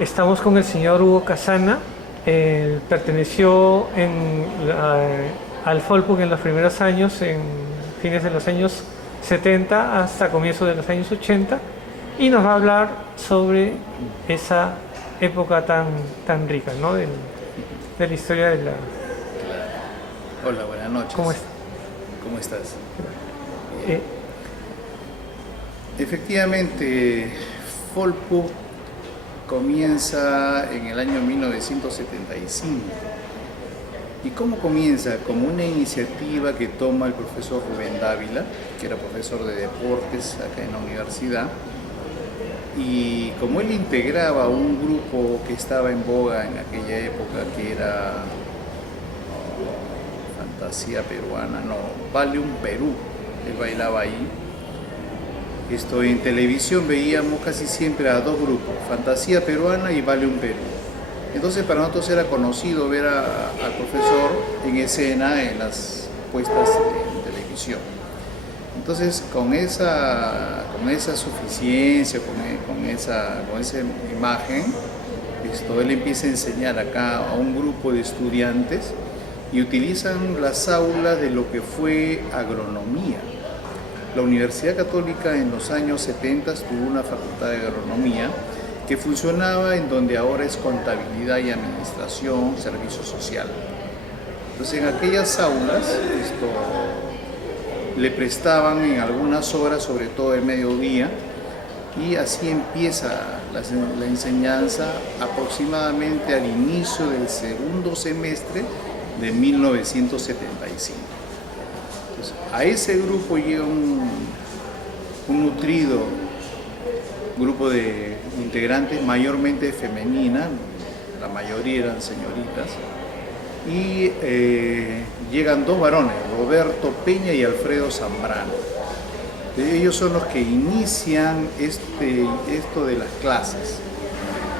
Estamos con el señor Hugo Casana. Perteneció al Folpug en los primeros años, en fines de los años 70 hasta comienzos de los años 80, y nos va a hablar sobre esa época tan rica, ¿no? De la historia de la... Hola, buenas noches. ¿Cómo es? ¿Cómo estás? Eh, Efectivamente, Folpug comienza en el año 1975. ¿Y cómo comienza? Como una iniciativa que toma el profesor Rubén Dávila, que era profesor de deportes acá en la universidad, y como él integraba un grupo que estaba en boga en aquella época, que era Fantasía Peruana, no, Vale un Perú, él bailaba ahí. En televisión veíamos casi siempre a dos grupos, Fantasía Peruana y Vale un Perú. Entonces para nosotros era conocido ver al profesor en escena en las puestas en televisión. Entonces con esa suficiencia, con esa imagen, él empieza a enseñar acá a un grupo de estudiantes y utilizan las aulas de lo que fue agronomía. La Universidad Católica en los años 70 tuvo una facultad de agronomía que funcionaba en donde ahora es contabilidad y administración, servicio social. Entonces en aquellas aulas le prestaban en algunas horas, sobre todo el mediodía, y así empieza la enseñanza aproximadamente al inicio del segundo semestre de 1975. Entonces, a ese grupo llega un nutrido grupo de integrantes, mayormente femenina, la mayoría eran señoritas, y llegan dos varones, Roberto Peña y Alfredo Zambrano. Ellos son los que inician esto de las clases.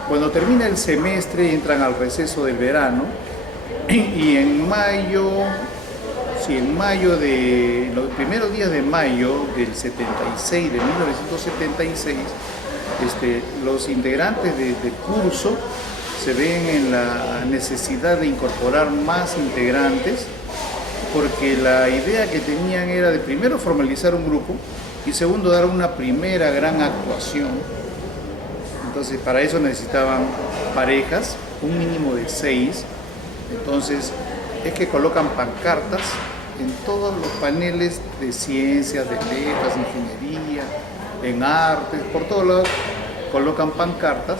Cuando termina el semestre entran al receso del verano y en mayo, los primeros días de mayo del 76, de 1976, los integrantes del curso se ven en la necesidad de incorporar más integrantes, porque la idea que tenían era de primero formalizar un grupo y segundo dar una primera gran actuación. Entonces para eso necesitaban parejas, un mínimo de 6. Entonces es que colocan pancartas en todos los paneles de ciencias, de letras, ingeniería, en artes, por todos lados colocan pancartas.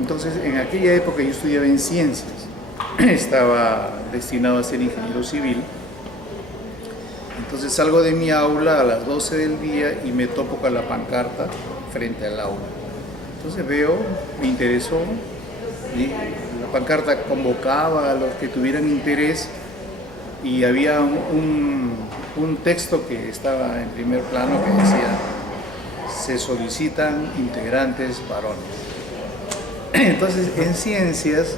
Entonces en aquella época yo estudiaba en ciencias, estaba destinado a ser ingeniero civil. Entonces salgo de mi aula a las 12 del día y me topo con la pancarta frente al aula. Entonces veo, me interesó, y la pancarta convocaba a los que tuvieran interés y había un texto que estaba en primer plano que decía: se solicitan integrantes varones. Entonces en ciencias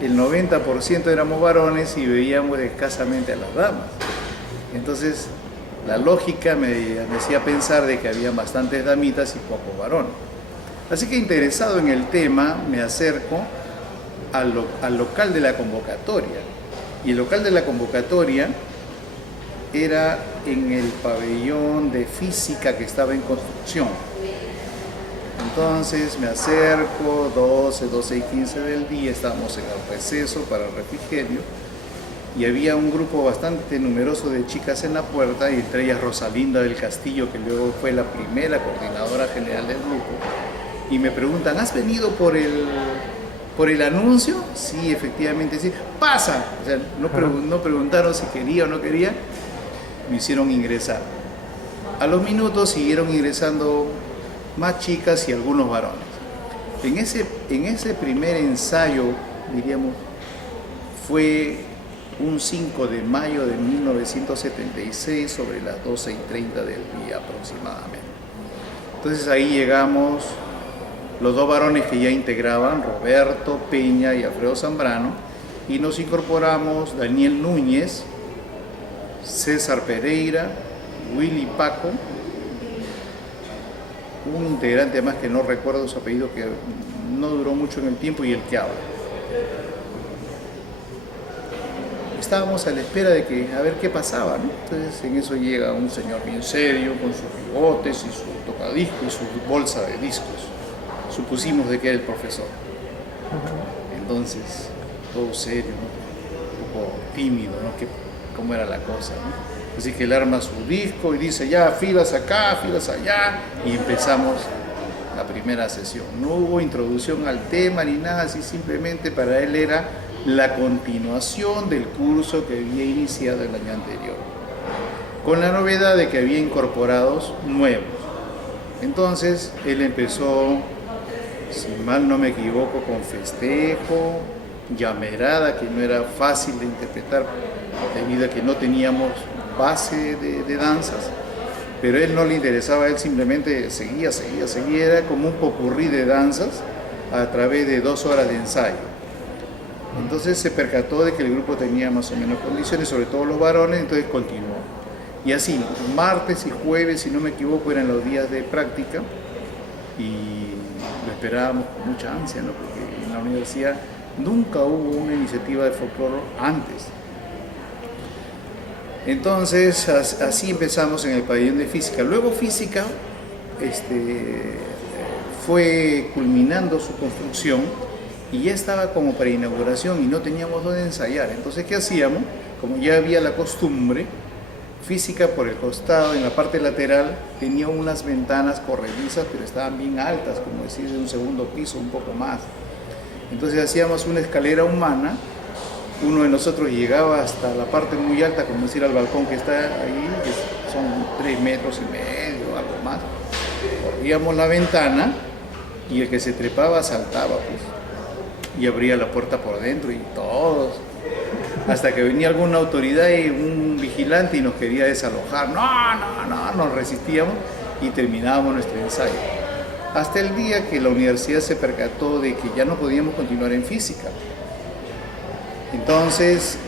el 90% éramos varones y veíamos escasamente a las damas. Entonces la lógica me hacía pensar de que había bastantes damitas y pocos varones. Así que interesado en el tema me acerco al local de la convocatoria. Y el local de la convocatoria era en el pabellón de física que estaba en construcción. Entonces me acerco, 12 y 15 del día, estábamos en el receso para el refrigerio y había un grupo bastante numeroso de chicas en la puerta, y entre ellas Rosalinda del Castillo, que luego fue la primera coordinadora general del grupo, y me preguntan: ¿has venido por el anuncio? Sí, efectivamente, sí. ¡Pasa! O sea, no preguntaron si quería o no quería, me hicieron ingresar. A los minutos siguieron ingresando más chicas y algunos varones. En ese primer ensayo, diríamos, fue un 5 de mayo de 1976 sobre las 12:30 del día aproximadamente. Entonces ahí llegamos los dos varones que ya integraban, Roberto Peña y Alfredo Zambrano, y nos incorporamos Daniel Núñez, César Pereira, Willy Paco, un integrante más que no recuerdo su apellido, que no duró mucho en el tiempo y el que habla. Estábamos a la espera de que, a ver qué pasaba, ¿no? Entonces en eso llega un señor bien serio, con sus bigotes y su tocadisco y su bolsa de discos. Supusimos de que era el profesor. Entonces, todo serio, ¿no? Un poco tímido, ¿no? Cómo era la cosa, ¿no? Así que él arma su disco y dice, ya, filas acá, filas allá, y empezamos la primera sesión. No hubo introducción al tema ni nada, así simplemente para él era la continuación del curso que había iniciado el año anterior, con la novedad de que había incorporados nuevos. Entonces él empezó, si mal no me equivoco, con festejo, llamerada, que no era fácil de interpretar debido a que no teníamos base de danzas, pero a él no le interesaba, él simplemente seguía, era como un popurrí de danzas a través de 2 horas de ensayo. Entonces se percató de que el grupo tenía más o menos condiciones, sobre todo los varones, entonces continuó. Y así, martes y jueves, si no me equivoco, eran los días de práctica y lo esperábamos con mucha ansia, ¿no? Porque en la universidad nunca hubo una iniciativa de folclore antes. Entonces, así empezamos en el pabellón de física. Luego física fue culminando su construcción y ya estaba como para inauguración y no teníamos dónde ensayar. Entonces, ¿qué hacíamos? Como ya había la costumbre, física por el costado, en la parte lateral, tenía unas ventanas corredizas, pero estaban bien altas, como decir, de un segundo piso, un poco más. Entonces hacíamos una escalera humana, uno de nosotros llegaba hasta la parte muy alta, como decir, al balcón que está ahí, que son 3,5 metros, algo más. Corríamos la ventana y el que se trepaba saltaba, pues, y abría la puerta por dentro y todos, hasta que venía alguna autoridad y un vigilante y nos quería desalojar. No, nos resistíamos y terminábamos nuestro ensayo. Hasta el día que la universidad se percató de que ya no podíamos continuar en física. Entonces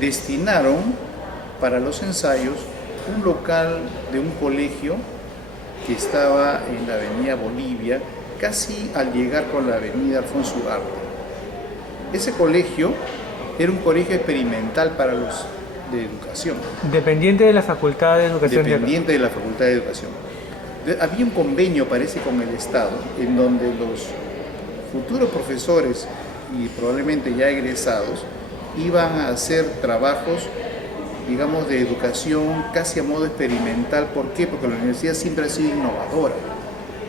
destinaron para los ensayos un local de un colegio que estaba en la avenida Bolivia, casi al llegar con la avenida Alfonso Ugarte. Ese colegio era un colegio experimental para los de educación. Dependiente de la Facultad de Educación. Dependiente de la Facultad de Educación. Había un convenio, parece, con el Estado, en donde los futuros profesores y probablemente ya egresados iban a hacer trabajos, digamos, de educación casi a modo experimental. ¿Por qué? Porque la universidad siempre ha sido innovadora.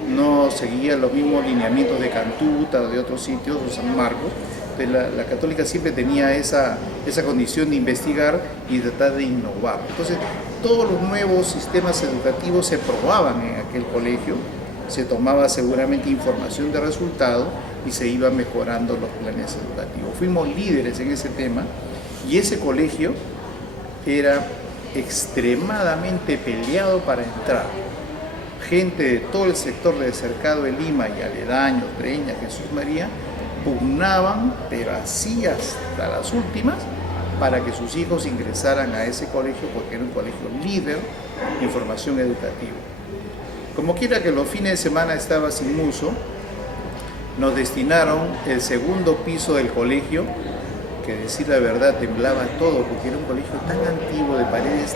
No seguía los mismos lineamientos de Cantuta o de otros sitios, o San Marcos. Entonces la Católica siempre tenía esa condición de investigar y tratar de innovar. Entonces todos los nuevos sistemas educativos se probaban en aquel colegio, se tomaba seguramente información de resultado y se iban mejorando los planes educativos. Fuimos líderes en ese tema y ese colegio era extremadamente peleado para entrar. Gente de todo el sector del Cercado de Lima y aledaños, Breña, Jesús María, pugnaban, pero así hasta las últimas, para que sus hijos ingresaran a ese colegio, porque era un colegio líder en formación educativa. Como quiera que los fines de semana estaba sin uso, nos destinaron el segundo piso del colegio, que decir la verdad temblaba todo, porque era un colegio tan antiguo, de paredes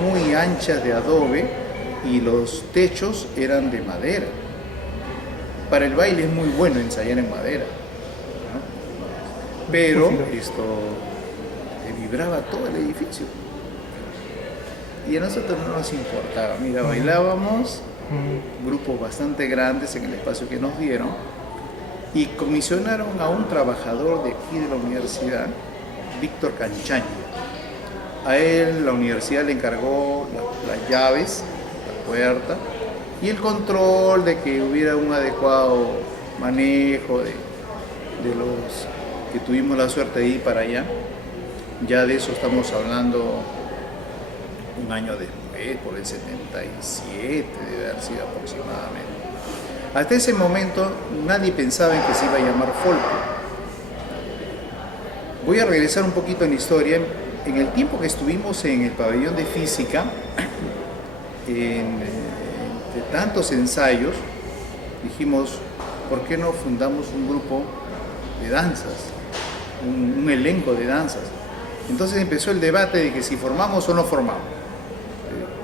muy anchas de adobe, y los techos eran de madera. Para el baile es muy bueno ensayar en madera, ¿no? Pero esto vibraba todo el edificio y a nosotros no nos importaba. Mira, bailábamos, grupos bastante grandes en el espacio que nos dieron, y comisionaron a un trabajador de aquí de la universidad, Víctor Canchaño. A él la universidad le encargó las llaves, la puerta y el control de que hubiera un adecuado manejo de los que tuvimos la suerte de ir para allá. Ya de eso estamos hablando un año después, por el 77 debe haber sido aproximadamente. Hasta ese momento nadie pensaba en que se iba a llamar folclore. Voy a regresar un poquito en la historia. En el tiempo que estuvimos en el pabellón de física, entre tantos ensayos, dijimos, ¿por qué no fundamos un grupo de danzas, un elenco de danzas? Entonces empezó el debate de que si formamos o no formamos.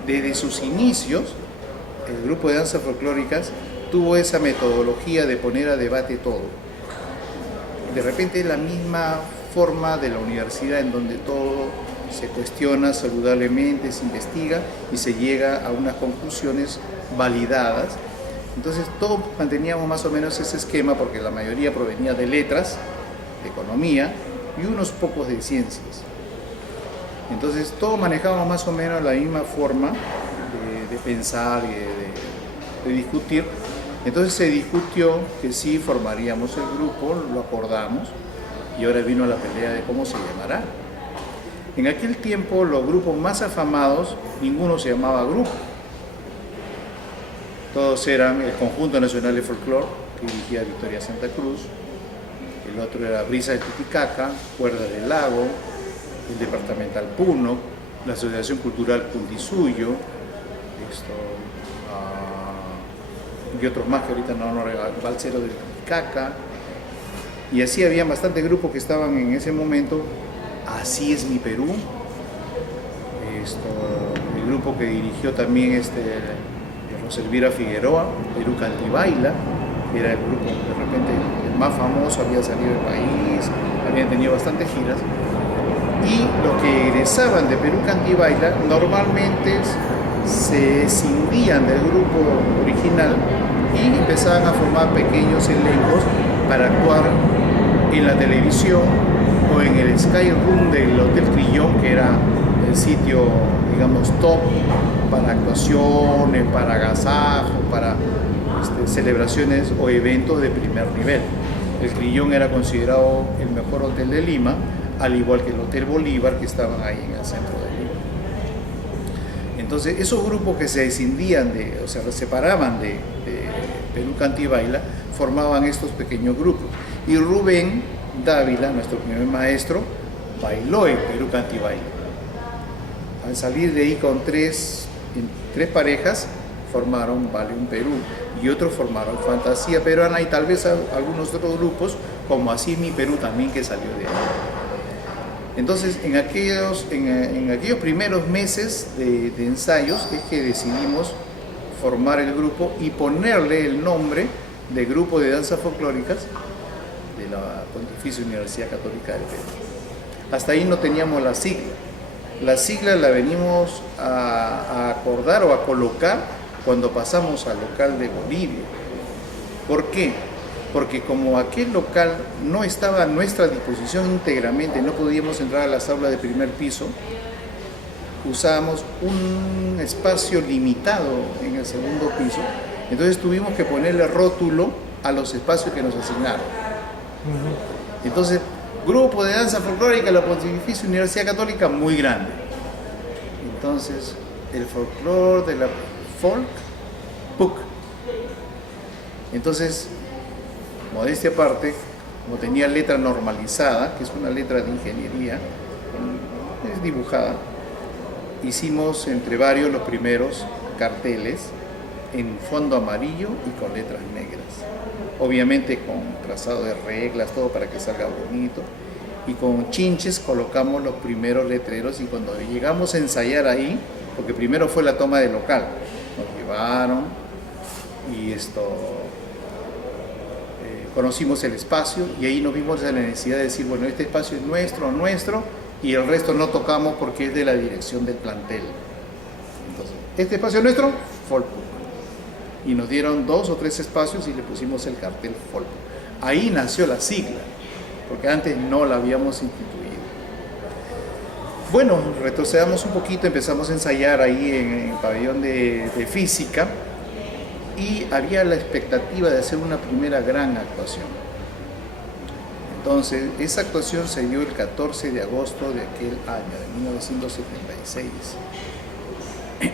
Desde sus inicios, el grupo de danzas folclóricas tuvo esa metodología de poner a debate todo. De repente es la misma forma de la universidad en donde todo se cuestiona saludablemente, se investiga y se llega a unas conclusiones validadas. Entonces todos manteníamos más o menos ese esquema porque la mayoría provenía de letras, de economía y unos pocos de ciencias. Entonces todos manejábamos más o menos la misma forma de pensar y de discutir. Entonces se discutió que sí formaríamos el grupo, lo acordamos y ahora vino la pelea de cómo se llamará. En aquel tiempo los grupos más afamados, ninguno se llamaba grupo. Todos eran el Conjunto Nacional de Folclore, que dirigía Victoria Santa Cruz, el otro era Brisa de Titicaca, Cuerdas del Lago, el Departamental Puno, la Asociación Cultural Puntisuyo, y otros más que ahorita no recuerdo, Balsero de Titicaca, y así había bastantes grupos que estaban en ese momento. Así es mi Perú, el grupo que dirigió también Rosa Elvira Figueroa, Perú Cantibaila, que era el grupo de repente el más famoso, había salido del país, habían tenido bastantes giras. Y los que egresaban de Perú Cantibaila normalmente se escindían del grupo original y empezaban a formar pequeños elencos para actuar en la televisión o en el Sky Room del Hotel Crillon, que era el sitio, digamos, top para actuaciones, para agasajo, para celebraciones o eventos de primer nivel. El Crillon era considerado el mejor hotel de Lima, al igual que el Hotel Bolívar, que estaban ahí en el centro de Lima. Entonces, esos grupos que se escindían, se separaban de Perú Cantibaila, formaban estos pequeños grupos. Y Rubén Dávila, nuestro primer maestro, bailó en Perú Cantibaila. Al salir de ahí con tres parejas, formaron Vale un Perú, y otros formaron Fantasía Peruana, y tal vez algunos otros grupos, como Así es mi Perú también, que salió de ahí. Entonces, en aquellos primeros meses de ensayos es que decidimos formar el grupo y ponerle el nombre de Grupo de Danzas Folclóricas de la Pontificia Universidad Católica del Perú. Hasta ahí no teníamos la sigla. La sigla la venimos a acordar o a colocar cuando pasamos al local de Bolivia. ¿Por qué? Porque como aquel local no estaba a nuestra disposición íntegramente, no podíamos entrar a las aulas de primer piso, usábamos un espacio limitado en el segundo piso, entonces tuvimos que ponerle rótulo a los espacios que nos asignaron. Entonces, Grupo de Danza Folclórica de la Pontificia Universidad Católica, muy grande. Entonces, el folclore de la PUC. Entonces, modestia aparte, como tenía letra normalizada, que es una letra de ingeniería, es dibujada, hicimos entre varios los primeros carteles en fondo amarillo y con letras negras. Obviamente con trazado de reglas, todo para que salga bonito. Y con chinches colocamos los primeros letreros, y cuando llegamos a ensayar ahí, porque primero fue la toma del local, nos llevaron y conocimos el espacio, y ahí nos vimos en la necesidad de decir, bueno, este espacio es nuestro, y el resto no tocamos porque es de la dirección del plantel. Entonces, este espacio es nuestro, Folpuk. Y nos dieron 2 o 3 espacios y le pusimos el cartel Folpuk. Ahí nació la sigla, porque antes no la habíamos instituido. Bueno, retrocedamos un poquito, empezamos a ensayar ahí en el pabellón de física, y había la expectativa de hacer una primera gran actuación. Entonces, esa actuación se dio el 14 de agosto de aquel año, de 1976.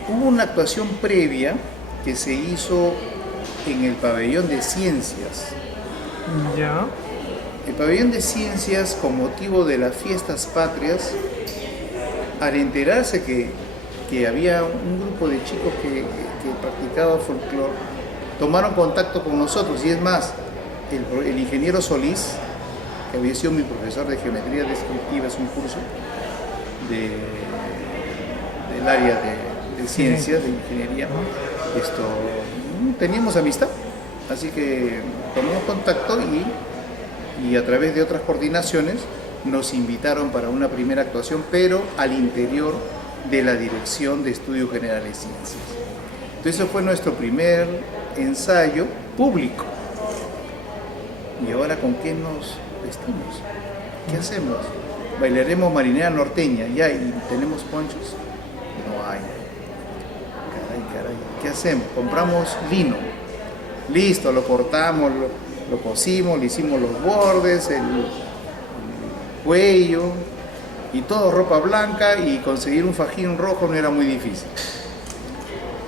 Hubo una actuación previa que se hizo en el pabellón de ciencias. Ya. El pabellón de ciencias, con motivo de las fiestas patrias, al enterarse que había un grupo de chicos que practicaba folclore, tomaron contacto con nosotros y es más, el ingeniero Solís, que había sido mi profesor de geometría descriptiva, es un curso del área de ciencias, de ingeniería, teníamos amistad, así que tomamos contacto y a través de otras coordinaciones nos invitaron para una primera actuación, pero al interior de la Dirección de Estudios Generales de Ciencias. Entonces, eso fue nuestro primer ensayo público. ¿Y ahora con qué nos vestimos? ¿Qué hacemos? ¿Bailaremos marinera norteña? ¿Ya? ¿Y tenemos ponchos? No hay. Caray. ¿Qué hacemos? Compramos lino. Listo, lo cortamos, lo cosimos, le hicimos los bordes, el cuello y todo ropa blanca, y conseguir un fajín rojo no era muy difícil.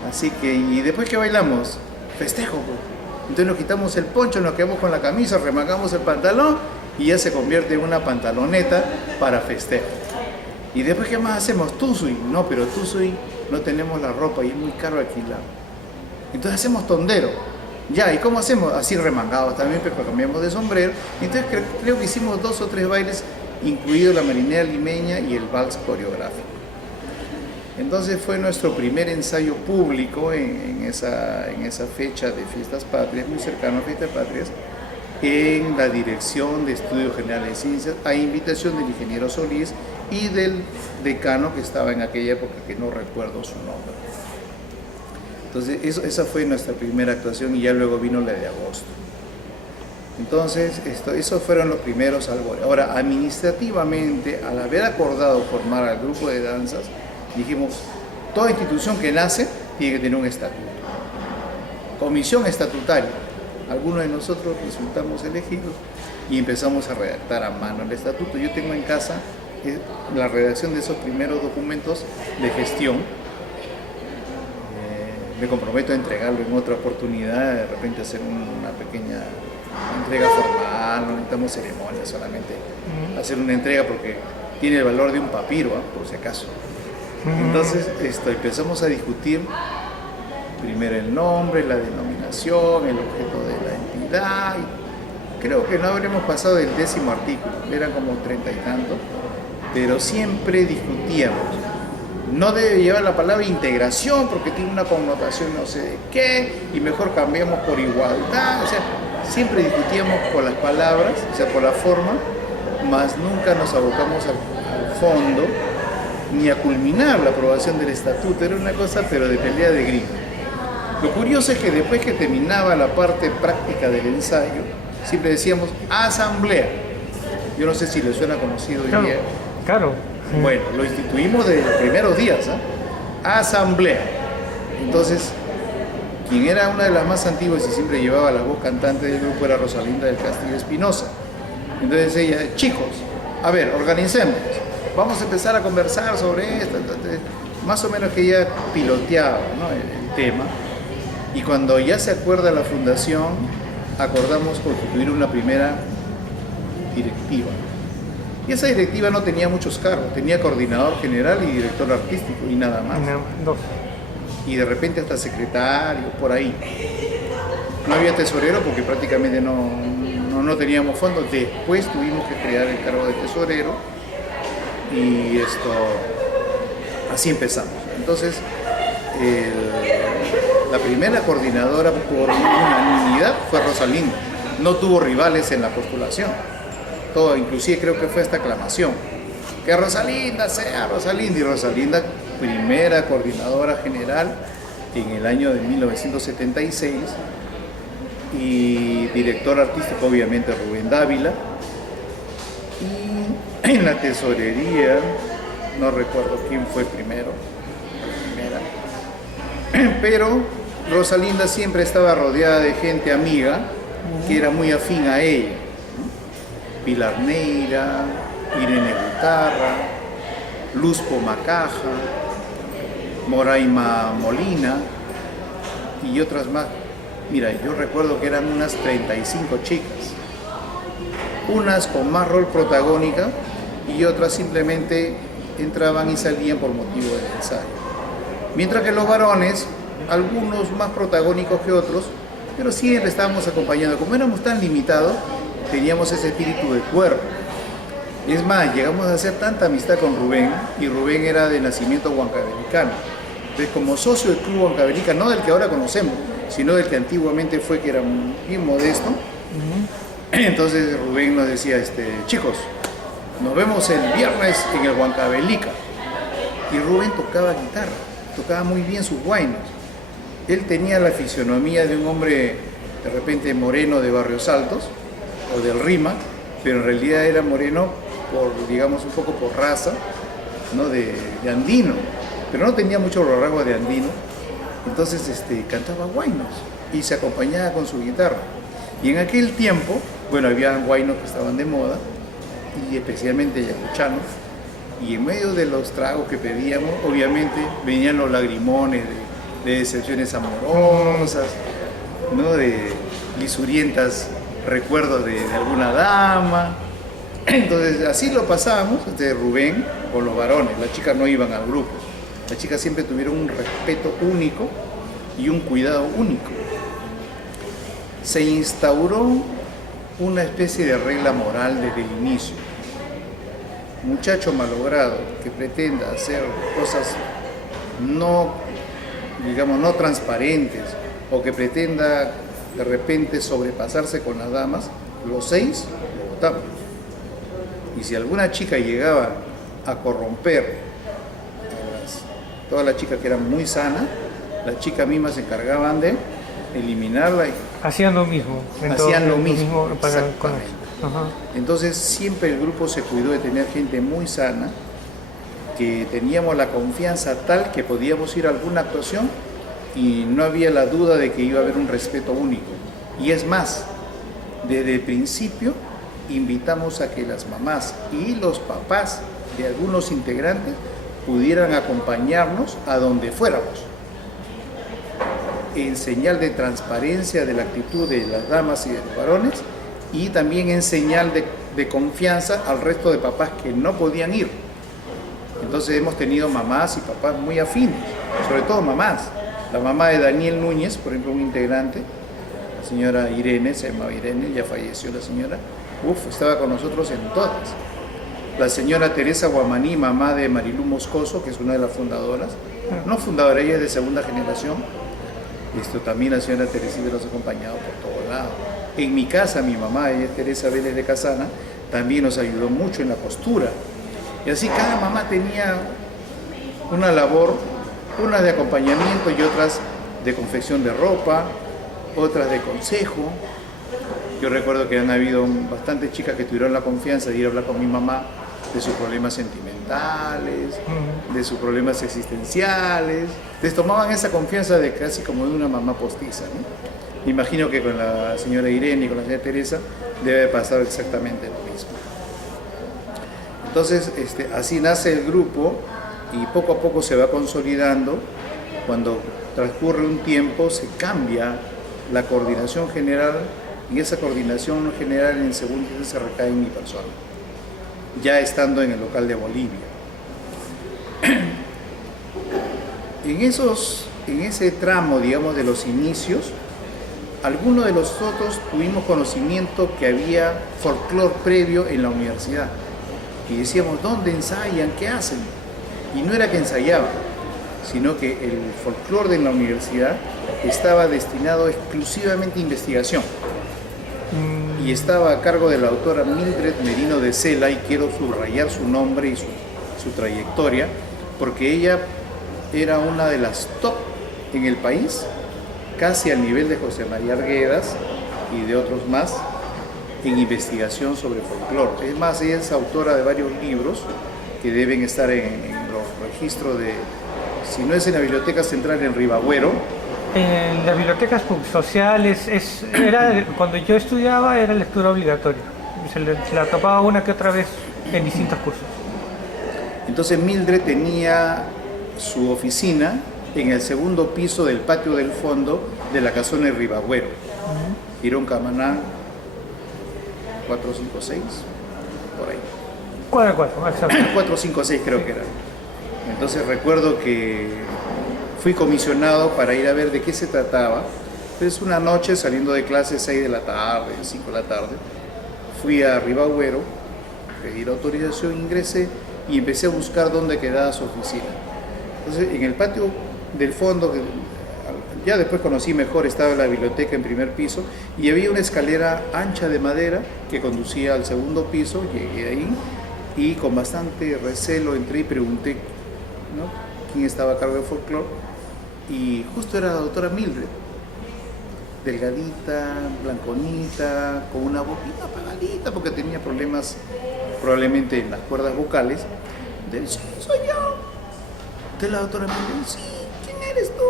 Así que, y después que bailamos, festejo, pues. Entonces nos quitamos el poncho, nos quedamos con la camisa, remangamos el pantalón y ya se convierte en una pantaloneta para festejo. Y después, ¿qué más hacemos? Tuzui. No, pero Tuzui no tenemos la ropa y es muy caro alquilar. Entonces hacemos tondero. Ya, ¿y cómo hacemos? Así remangados también, pero cambiamos de sombrero. Entonces creo que hicimos 2 o 3 bailes, incluido la marinera limeña y el vals coreográfico. Entonces fue nuestro primer ensayo público en esa fecha de Fiestas Patrias, muy cercano a Fiestas Patrias, en la Dirección de Estudios Generales de Ciencias, a invitación del ingeniero Solís y del decano que estaba en aquella época, que no recuerdo su nombre. Entonces esa fue nuestra primera actuación, y ya luego vino la de agosto. Entonces esos fueron los primeros albores. Ahora, administrativamente, al haber acordado formar al grupo de danzas, dijimos, toda institución que nace tiene que tener un estatuto. Comisión estatutaria. Algunos de nosotros resultamos elegidos y empezamos a redactar a mano el estatuto. Yo tengo en casa la redacción de esos primeros documentos de gestión. Me comprometo a entregarlo en otra oportunidad, de repente hacer una pequeña entrega formal, no necesitamos ceremonia, solamente hacer una entrega, porque tiene el valor de un papiro, por si acaso. Entonces empezamos a discutir primero el nombre, la denominación, el objeto de la entidad. Creo que no habremos pasado del 10º artículo, eran como 30 y tantos, pero siempre discutíamos. No debe llevar la palabra integración porque tiene una connotación no sé de qué, y mejor cambiamos por igualdad. O sea, siempre discutíamos por las palabras, o sea, por la forma, mas nunca nos abocamos al fondo ni a culminar la aprobación del estatuto. Era una cosa, pero de pelea de grito. Lo curioso es que después que terminaba la parte práctica del ensayo, siempre decíamos asamblea. Yo no sé si les suena conocido hoy día. Claro. Bueno, lo instituimos desde los primeros días, asamblea. Entonces, quien era una de las más antiguas y siempre llevaba la voz cantante del grupo era Rosalinda del Castillo Espinosa. Entonces ella, chicos, a ver, organicemos, vamos a empezar a conversar sobre esto. Entonces, más o menos que ella piloteaba, ¿no?, el tema. Y cuando ya se acuerda la fundación, acordamos constituir una primera directiva. Y esa directiva no tenía muchos cargos, tenía coordinador general y director artístico y nada más. Dos. Y de repente hasta secretario, por ahí. No había tesorero porque prácticamente no teníamos fondos. Después tuvimos que crear el cargo de tesorero y así empezamos. Entonces, la primera coordinadora por unanimidad fue Rosalinda. No tuvo rivales en la postulación. Todo, inclusive creo que fue esta aclamación, que Rosalinda sea Rosalinda, y Rosalinda, primera coordinadora general en el año de 1976, y director artístico obviamente Rubén Dávila, y en la tesorería no recuerdo quién fue primero, pero Rosalinda siempre estaba rodeada de gente amiga que era muy afín a ella. Pilar Neira, Irene Guitarra, Luz Pomacaja, Moraima Molina y otras más. Mira, yo recuerdo que eran unas 35 chicas, unas con más rol protagónica y otras simplemente entraban y salían por motivo del ensayo. Mientras que los varones, algunos más protagónicos que otros, pero siempre estábamos acompañando. Como éramos tan limitados, teníamos ese espíritu de cuerpo. Es más, llegamos a hacer tanta amistad con Rubén, y Rubén era de nacimiento huancabelicano. Entonces, como socio del Club Huancavelica, no del que ahora conocemos, sino del que antiguamente fue, que era bien modesto, entonces Rubén nos decía, chicos, nos vemos el viernes en el Huancavelica. Y Rubén tocaba guitarra, tocaba muy bien sus huaynos. Él tenía la fisionomía de un hombre de repente moreno de Barrios Altos o del Rima, pero en realidad era moreno por, digamos, un poco por raza, ¿no? de andino, pero no tenía muchos rasgos de andino. Entonces cantaba huaynos y se acompañaba con su guitarra. Y en aquel tiempo, bueno, había huaynos que estaban de moda, y especialmente yacuchanos, y en medio de los tragos que pedíamos, obviamente venían los lagrimones de decepciones amorosas, ¿no? De lisurientas recuerdos de alguna dama. Entonces así lo pasábamos, Rubén con los varones. Las chicas no iban al grupo, las chicas siempre tuvieron un respeto único y un cuidado único. Se instauró una especie de regla moral desde el inicio. Muchacho malogrado que pretenda hacer cosas no, digamos, no transparentes, o que pretenda de repente sobrepasarse con las damas, los 6 lo votamos. Y si alguna chica llegaba a corromper a todas las chicas que eran muy sanas, las chicas mismas se encargaban de eliminarla. Hacían lo mismo. Hacían lo mismo, para, exactamente. Entonces siempre el grupo se cuidó de tener gente muy sana, que teníamos la confianza tal que podíamos ir a alguna actuación y no había la duda de que iba a haber un respeto único. Y es más, desde el principio invitamos a que las mamás y los papás de algunos integrantes pudieran acompañarnos a donde fuéramos, en señal de transparencia de la actitud de las damas y de los varones, y también en señal de confianza al resto de papás que no podían ir. Entonces hemos tenido mamás y papás muy afines, sobre todo mamás. La mamá de Daniel Núñez, por ejemplo, un integrante, la señora Irene, se llamaba Irene, ya falleció la señora, estaba con nosotros en todas. La señora Teresa Guamaní, mamá de Marilú Moscoso, que es una de las fundadoras, no fundadora, ella es de segunda generación. También la señora Teresita nos ha acompañado por todos lados. En mi casa, mi mamá, ella es Teresa Vélez de Casana, también nos ayudó mucho en la costura. Y así cada mamá tenía una labor, unas de acompañamiento y otras de confección de ropa, otras de consejo. Yo recuerdo que han habido bastantes chicas que tuvieron la confianza de ir a hablar con mi mamá de sus problemas sentimentales, de sus problemas existenciales. Les tomaban esa confianza de casi como de una mamá postiza, ¿no? Me imagino que con la señora Irene y con la señora Teresa debe pasar exactamente lo mismo. Entonces, así nace el grupo y poco a poco se va consolidando. Cuando transcurre un tiempo se cambia la coordinación general, y esa coordinación general en segundo se recae en mi persona, ya estando en el local de Bolivia. En ese tramo, digamos, de los inicios, algunos de nosotros tuvimos conocimiento que había folclore previo en la universidad. Y decíamos, ¿dónde ensayan? ¿Qué hacen? Y no era que ensayaban, sino que el folclore de la universidad estaba destinado exclusivamente a investigación. Y estaba a cargo de la autora Mildred Merino de Cela, y quiero subrayar su nombre y su trayectoria, porque ella era una de las top en el país, casi al nivel de José María Arguedas y de otros más, en investigación sobre folclore. Es más, ella es autora de varios libros que deben estar en los registros de, si no es en la Biblioteca Central, en Ribagüero. En las bibliotecas sociales, cuando yo estudiaba era lectura obligatoria. Se la topaba una que otra vez en distintos cursos. Entonces Mildred tenía su oficina en el segundo piso del patio del fondo de la casona de Ribagüero. Girón Camaná 456, por ahí. Cuadra 4, exacto. 456 creo que era. Entonces recuerdo que fui comisionado para ir a ver de qué se trataba, Entonces una noche saliendo de clase 6 de la tarde, 5 de la tarde, fui a Ribagüero, pedí la autorización, ingresé y empecé a buscar dónde quedaba su oficina. Entonces en el patio del fondo, ya después conocí mejor, estaba la biblioteca en primer piso y había una escalera ancha de madera que conducía al segundo piso. Llegué ahí y con bastante recelo entré y pregunté, ¿no?, quién estaba a cargo del folclore, y justo era la doctora Mildred, delgadita, blanconita, con una boquita apagadita porque tenía problemas probablemente en las cuerdas vocales. Sí, soy yo. De la doctora Mildred, sí, ¿quién eres tú?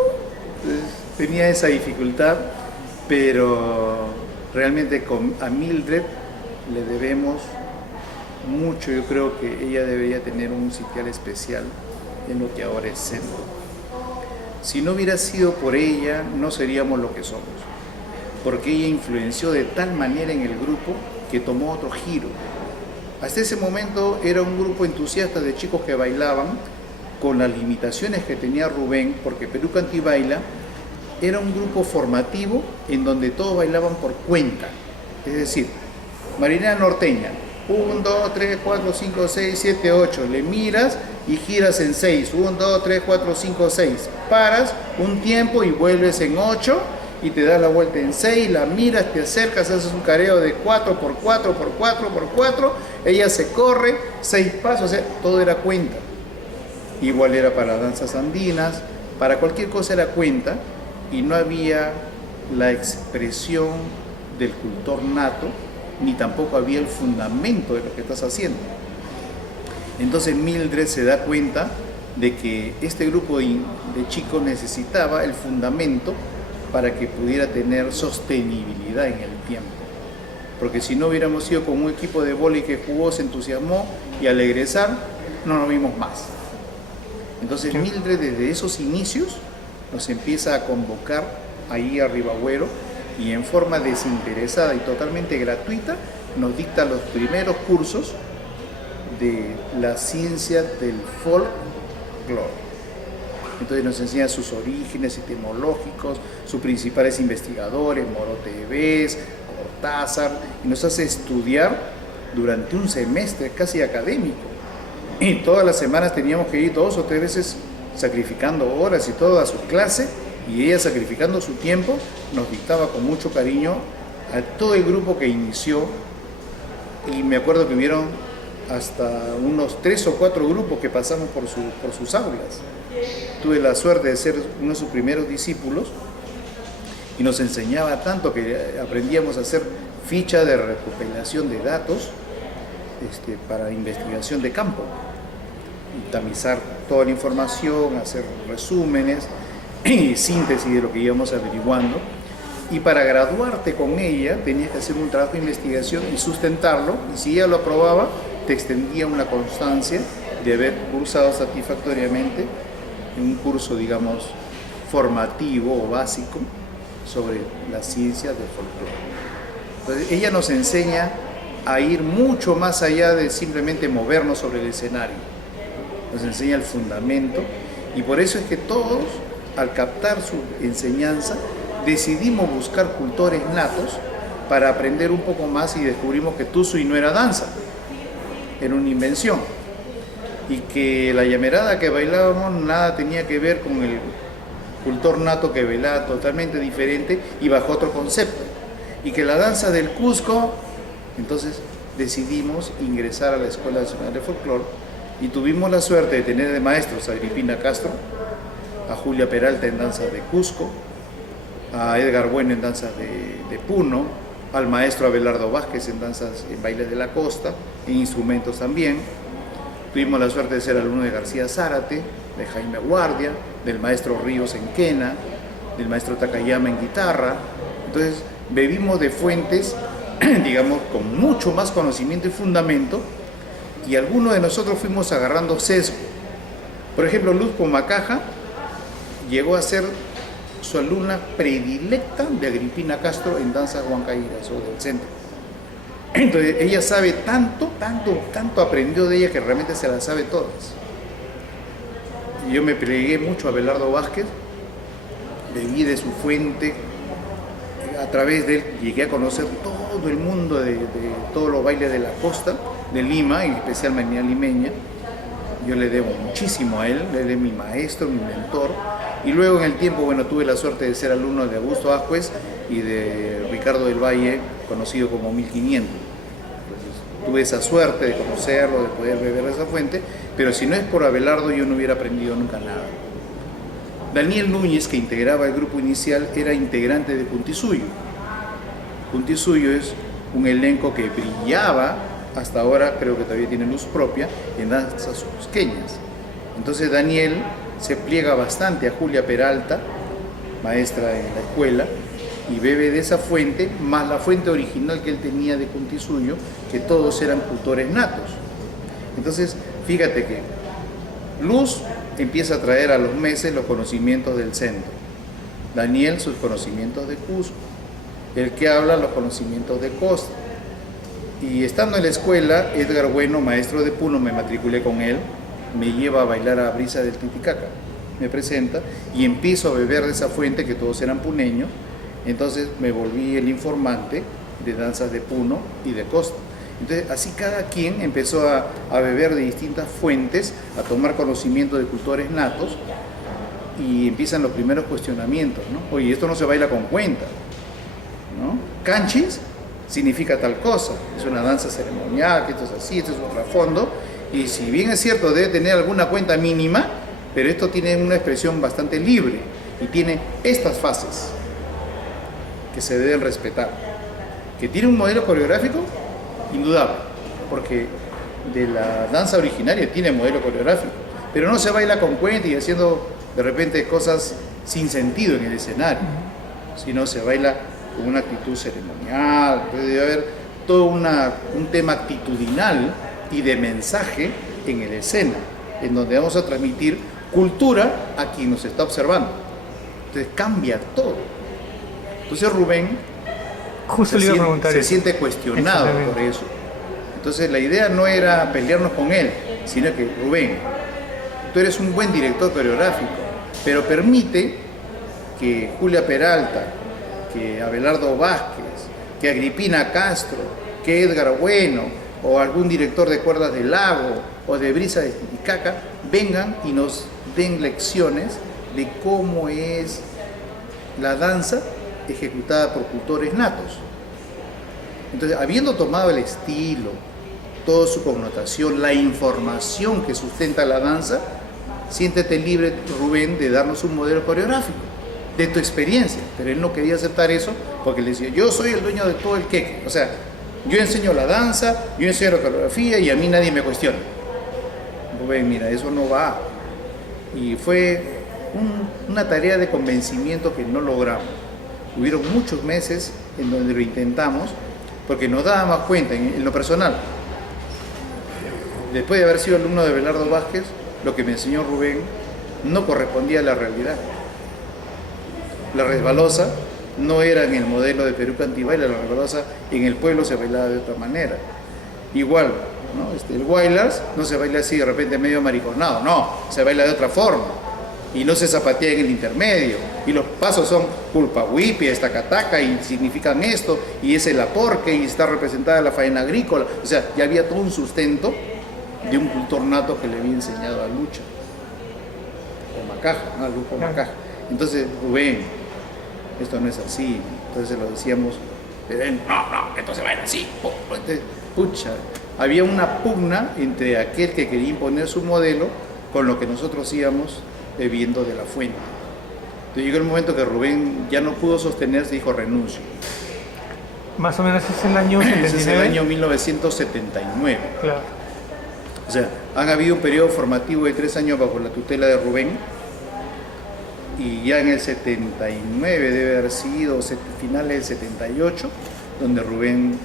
Entonces, tenía esa dificultad, pero realmente a Mildred le debemos mucho. Yo creo que ella debería tener un sitial especial en lo que ahora es centro. Si no hubiera sido por ella, no seríamos lo que somos, porque ella influenció de tal manera en el grupo que tomó otro giro. Hasta ese momento era un grupo entusiasta de chicos que bailaban con las limitaciones que tenía Rubén, porque Perú Canta y Baila era un grupo formativo en donde todos bailaban por cuenta. Es decir, Marinera Norteña, 1, 2, 3, 4, 5, 6, 7, 8, le miras y giras en 6, 1, 2, 3, 4, 5, 6, paras un tiempo y vuelves en 8 y te das la vuelta en 6, la miras, te acercas, haces un careo de 4 por 4 por 4 por 4, ella se corre 6 pasos, o sea, todo era cuenta. Igual era para danzas andinas, para cualquier cosa era cuenta, y no había la expresión del cultor nato, ni tampoco había el fundamento de lo que estás haciendo. Entonces Mildred se da cuenta de que este grupo de chicos necesitaba el fundamento para que pudiera tener sostenibilidad en el tiempo. Porque si no hubiéramos ido con un equipo de vóley que jugó, se entusiasmó y al egresar no nos vimos más. Entonces Mildred desde esos inicios nos empieza a convocar ahí a Ribagüero y en forma desinteresada y totalmente gratuita nos dicta los primeros cursos de la ciencia del folclore. Entonces nos enseña sus orígenes etimológicos, sus principales investigadores, Moro Tevez, Cortázar, y nos hace estudiar durante un semestre casi académico. Y todas las semanas teníamos que ir 2 o 3 veces sacrificando horas y todo a su clase, y ella sacrificando su tiempo nos dictaba con mucho cariño a todo el grupo que inició. Y me acuerdo que hubieron hasta unos 3 o 4 grupos que pasamos por sus aulas. Tuve la suerte de ser uno de sus primeros discípulos y nos enseñaba tanto que aprendíamos a hacer ficha de recopilación de datos para investigación de campo, y tamizar toda la información, hacer resúmenes y síntesis de lo que íbamos averiguando. Y para graduarte con ella tenías que hacer un trabajo de investigación y sustentarlo, y si ella lo aprobaba te extendía una constancia de haber cursado satisfactoriamente un curso, digamos, formativo o básico sobre la ciencia del folclore. Entonces ella nos enseña a ir mucho más allá de simplemente movernos sobre el escenario. Nos enseña el fundamento, y por eso es que todos, al captar su enseñanza, decidimos buscar cultores natos para aprender un poco más, y descubrimos que Tusui no era danza, era una invención, y que la llamerada que bailábamos nada tenía que ver con el cultor nato que bailaba, totalmente diferente y bajo otro concepto, y que la danza del Cusco. Entonces decidimos ingresar a la Escuela Nacional de Folclore y tuvimos la suerte de tener de maestros a Agripina Castro, a Julia Peralta en danzas de Cusco, a Edgar Bueno en danzas de Puno, al maestro Abelardo Vázquez en danzas, en bailes de la costa, en instrumentos también. Tuvimos la suerte de ser alumno de García Zárate, de Jaime Guardia, del maestro Ríos en quena, del maestro Takayama en guitarra. Entonces bebimos de fuentes, digamos, con mucho más conocimiento y fundamento, y algunos de nosotros fuimos agarrando sesgo. Por ejemplo, Luz Pomacaja llegó a ser su alumna predilecta de Agripina Castro en danzas huancaíras o del centro. Entonces ella sabe tanto aprendió de ella que realmente se las sabe todas. Y yo me plegué mucho a Abelardo Vázquez, bebí de su fuente a través de él llegué a conocer todo el mundo de todos los bailes de la costa de Lima, en especial Manía Limeña. Yo le debo muchísimo a él, él es mi maestro, mi mentor. Y luego en el tiempo, bueno, tuve la suerte de ser alumno de Augusto Ascuez y de Ricardo del Valle, conocido como 1500. Entonces, tuve esa suerte de conocerlo, de poder beber de esa fuente, pero si no es por Abelardo yo no hubiera aprendido nunca nada. Daniel Núñez, que integraba el grupo inicial, era integrante de Puntisuyo. Puntisuyo es un elenco que brillaba, hasta ahora creo que todavía tiene luz propia, en danzas cusqueñas. Entonces Daniel se pliega bastante a Julia Peralta, maestra en la escuela, y bebe de esa fuente, más la fuente original que él tenía de Puntisuyo, que todos eran cultores natos. Entonces, fíjate que Luz empieza a traer a los meses los conocimientos del centro, Daniel sus conocimientos de Cusco, el que habla los conocimientos de costa. Y estando en la escuela, Edgar Bueno, maestro de Puno, me matriculé con él, me lleva a bailar a Brisa del Titicaca, me presenta y empiezo a beber de esa fuente, que todos eran puneños. Entonces me volví el informante de danzas de Puno y de costa. Entonces así cada quien empezó a beber de distintas fuentes, a tomar conocimiento de cultores natos, y empiezan los primeros cuestionamientos, ¿no? Oye, esto no se baila con cuenta, ¿no? Canchis significa tal cosa, es una danza ceremonial, que esto es así, esto es un trasfondo, y si bien es cierto debe tener alguna cuenta mínima, pero esto tiene una expresión bastante libre y tiene estas fases que se deben respetar. Que tiene un modelo coreográfico indudable, porque de la danza originaria tiene modelo coreográfico, pero no se baila con cuenta y haciendo de repente cosas sin sentido en el escenario, sino se baila con una actitud ceremonial. Debe haber todo un tema actitudinal y de mensaje en el escena, en donde vamos a transmitir cultura a quien nos está observando. Entonces cambia todo. Entonces Rubén Justo le iba a preguntar se eso. siente cuestionado por eso. Entonces la idea no era pelearnos con él, sino que Rubén, tú eres un buen director coreográfico, pero permite que Julia Peralta, que Abelardo Vázquez, que Agripina Castro, que Edgar Bueno o algún director de Cuerdas del Lago o de Brisa de Titicaca vengan y nos den lecciones de cómo es la danza ejecutada por cultores natos. Entonces, habiendo tomado el estilo, toda su connotación, la información que sustenta la danza, siéntete libre, Rubén, de darnos un modelo coreográfico de tu experiencia. Pero él no quería aceptar eso porque le decía, yo soy el dueño de todo el queque, o sea, yo enseño la danza, yo enseño la coreografía y a mí nadie me cuestiona. Rubén, mira, eso no va. Y fue una tarea de convencimiento que no logramos. Hubieron muchos meses en donde lo intentamos, porque nos dábamos cuenta, en lo personal, después de haber sido alumno de Abelardo Vázquez, lo que me enseñó Rubén no correspondía a la realidad. La resbalosa no era en el modelo de Perú Cantibaila, la resbalosa en el pueblo se bailaba de otra manera. Igual, ¿no? El Wailers no se baila así de repente medio mariconado, no, se baila de otra forma. Y no se zapatea en el intermedio, y los pasos son pulpahuipi, estacataca, y significan esto, y es el aporque, y está representada la faena agrícola. O sea, ya había todo un sustento de un cultor nato que le había enseñado a Lucha, o Macaja, ¿no? Al grupo Macaja. Entonces, Rubén, esto no es así. Entonces lo decíamos, pero él, no, esto se baila así. Entonces, pucha, había una pugna entre aquel que quería imponer su modelo con lo que nosotros íbamos bebiendo de la fuente. Entonces llegó el momento que Rubén ya no pudo sostenerse y dijo renuncio. Más o menos es el año 79. Ese es el año 1979. Claro. O sea, han habido un periodo formativo de 3 años bajo la tutela de Rubén, y ya en el 79 debe haber sido finales del 78, donde Rubén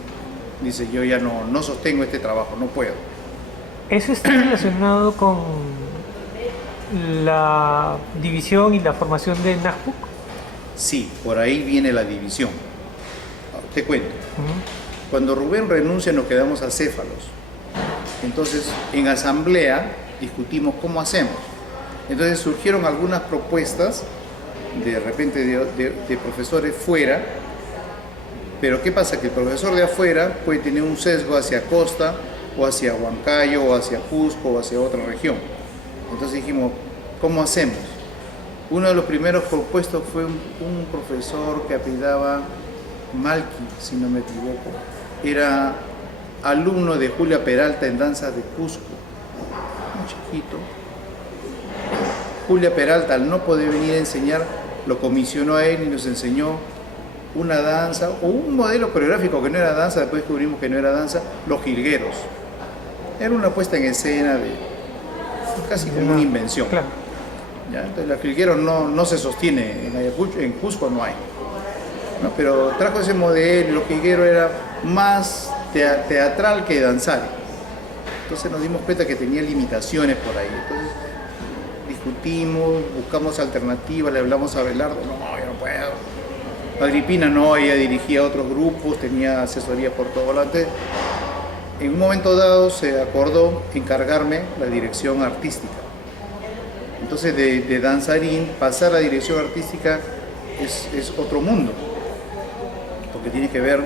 dice, yo ya no sostengo este trabajo, no puedo. ¿Eso está relacionado con la división y la formación de NASPUC? Sí, por ahí viene la división. Te cuento. Cuando Rubén renuncia nos quedamos acéfalos. Entonces, en asamblea discutimos cómo hacemos. Entonces surgieron algunas propuestas de repente de profesores fuera Pero ¿qué pasa? Que el profesor de afuera puede tener un sesgo hacia Costa, o hacia Huancayo, o hacia Cusco, o hacia otra región. Entonces dijimos, ¿cómo hacemos? Uno de los primeros propuestos fue un profesor que apellidaba Malqui, si no me equivoco. Era alumno de Julia Peralta en danzas de Cusco, un chiquito. Julia Peralta, al no poder venir a enseñar, lo comisionó a él y nos enseñó una danza o un modelo coreográfico que no era danza. Después descubrimos que no era danza, Los Jilgueros. Era una puesta en escena de casi como una invención. Claro. ¿Ya? Entonces, Los Jilgueros no se sostiene en Ayacucho, en Cusco no hay, ¿no? Pero trajo ese modelo y Los Jilgueros era más teatral que danzar. Entonces nos dimos cuenta que tenía limitaciones por ahí. Entonces discutimos, buscamos alternativas, le hablamos a Belardo, no, yo no puedo. Agripina no, ella dirigía otros grupos, tenía asesoría por todo lado. Entonces, en un momento dado se acordó encargarme la dirección artística. Entonces de danzarín pasar a dirección artística es otro mundo, porque tienes que ver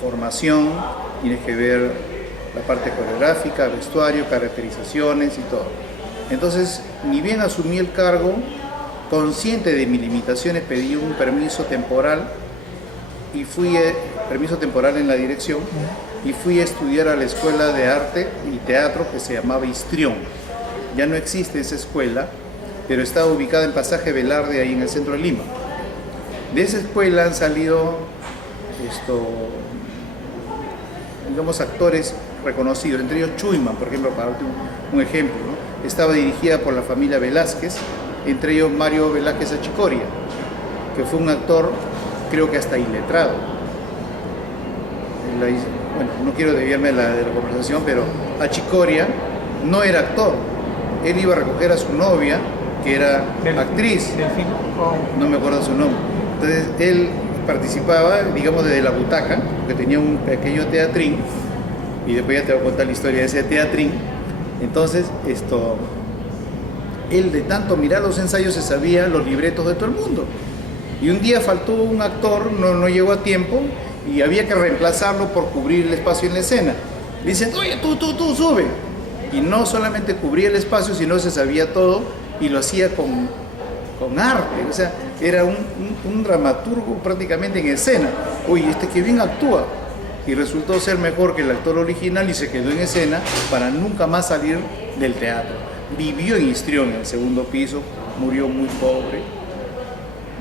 formación, tienes que ver la parte coreográfica, vestuario, caracterizaciones y todo. Entonces, ni bien asumí el cargo, consciente de mis limitaciones, pedí un permiso temporal y permiso temporal en la dirección, y fui a estudiar a la Escuela de Arte y Teatro que se llamaba Histrión. Ya no existe esa escuela, pero está ubicada en Pasaje Velarde, ahí en el centro de Lima. De esa escuela han salido digamos, actores reconocidos, entre ellos Chuyman, por ejemplo, para darte un ejemplo, ¿no? Estaba dirigida por la familia Velázquez, entre ellos Mario Velázquez Achicoria, que fue un actor, creo que hasta iletrado. Bueno, no quiero desviarme de la conversación, pero Achicoria no era actor. Él iba a recoger a su novia, que era actriz, no me acuerdo su nombre. Entonces él participaba, digamos, desde la butaca, que tenía un pequeño teatrín, y después ya te voy a contar la historia de ese teatrín. Entonces, él de tanto mirar los ensayos se sabía los libretos de todo el mundo. Y un día faltó un actor, no llegó a tiempo, y había que reemplazarlo por cubrir el espacio en la escena. Le dicen, oye, tú, sube. Y no solamente cubría el espacio, sino se sabía todo, y lo hacía con arte. O sea, era un dramaturgo prácticamente en escena. Oye, que bien actúa. Y resultó ser mejor que el actor original y se quedó en escena para nunca más salir del teatro. Vivió en Histrión, en el segundo piso, murió muy pobre,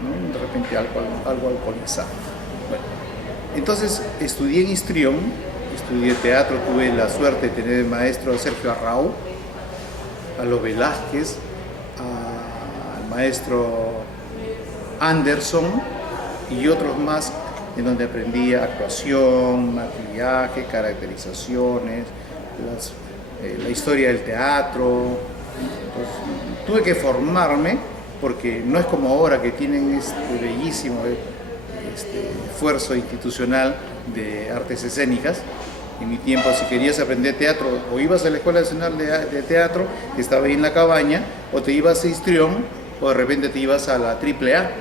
¿no? De repente algo alcoholizado. Bueno, entonces estudié en Histrión, estudié teatro, tuve la suerte de tener de maestro a Sergio Arrau, a los Velázquez, al maestro Anderson y otros más, en donde aprendí actuación, maquillaje, caracterizaciones, la historia del teatro. Entonces, tuve que formarme, porque no es como ahora que tienen este bellísimo esfuerzo institucional de artes escénicas. En mi tiempo, si querías aprender teatro, o ibas a la Escuela Nacional de Teatro, que estaba ahí en La Cabaña, o te ibas a Histrión, o de repente te ibas a la AAA,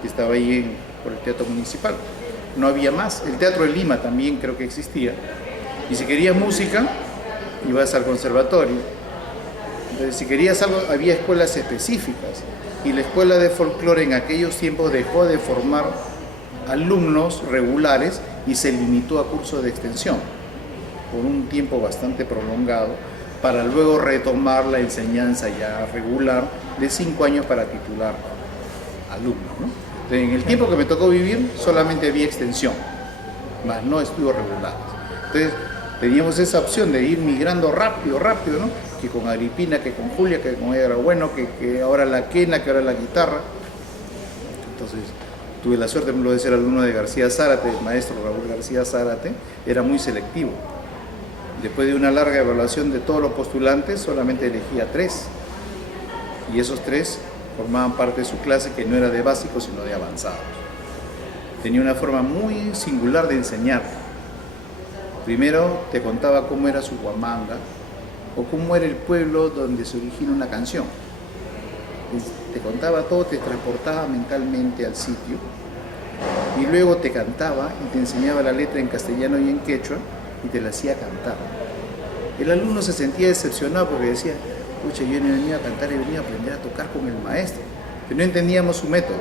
que estaba ahí por el Teatro Municipal. No había más. El Teatro de Lima también creo que existía. Y si querías música, ibas al conservatorio. Entonces, si querías algo, había escuelas específicas. Y la escuela de folclore en aquellos tiempos dejó de formar alumnos regulares y se limitó a cursos de extensión por un tiempo bastante prolongado, para luego retomar la enseñanza ya regular de 5 años para titular alumnos, ¿no? Entonces, en el tiempo que me tocó vivir solamente había extensión, más no estudios regulares. Entonces teníamos esa opción de ir migrando rápido, ¿no? Que con Agripina, que con Julia, que con Edgar Bueno, que ahora la quena, que ahora la guitarra. Entonces tuve la suerte de ser alumno de García Zárate, el maestro Raúl García Zárate. Era muy selectivo. Después de una larga evaluación de todos los postulantes, solamente elegía 3. Y esos 3 formaban parte de su clase, que no era de básicos, sino de avanzados. Tenía una forma muy singular de enseñar. Primero te contaba cómo era su huamanga, o cómo era el pueblo donde se origina una canción. Te contaba todo, te transportaba mentalmente al sitio, y luego te cantaba y te enseñaba la letra en castellano y en quechua y te la hacía cantar. El alumno se sentía decepcionado porque decía, pucha, yo no venía a cantar, he venido a aprender a tocar con el maestro, pero no entendíamos su método.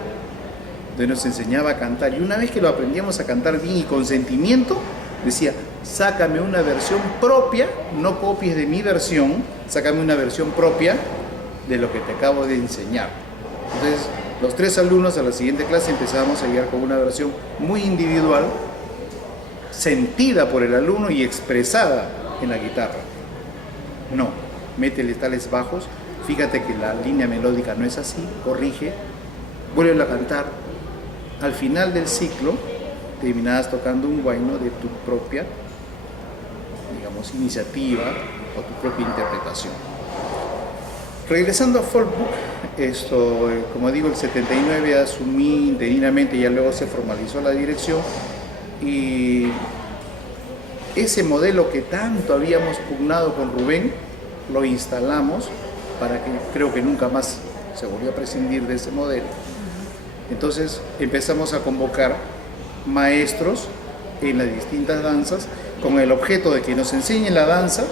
Entonces nos enseñaba a cantar y una vez que lo aprendíamos a cantar bien y con sentimiento, decía, sácame una versión propia, no copies de mi versión, sácame una versión propia de lo que te acabo de enseñar. Entonces, los 3 alumnos a la siguiente clase empezábamos a llegar con una versión muy individual, sentida por el alumno y expresada en la guitarra. No, métele tales bajos, fíjate que la línea melódica no es así, corrige, vuélvelo a cantar. Al final del ciclo, terminabas tocando un huayno de tu propia, digamos, iniciativa o tu propia interpretación. Regresando a Folkbook, como digo, el 79 asumí interinamente, ya luego se formalizó la dirección y ese modelo que tanto habíamos pugnado con Rubén, lo instalamos para que creo que nunca más se volvió a prescindir de ese modelo. Entonces empezamos a convocar maestros en las distintas danzas con el objeto de que nos enseñen la danza.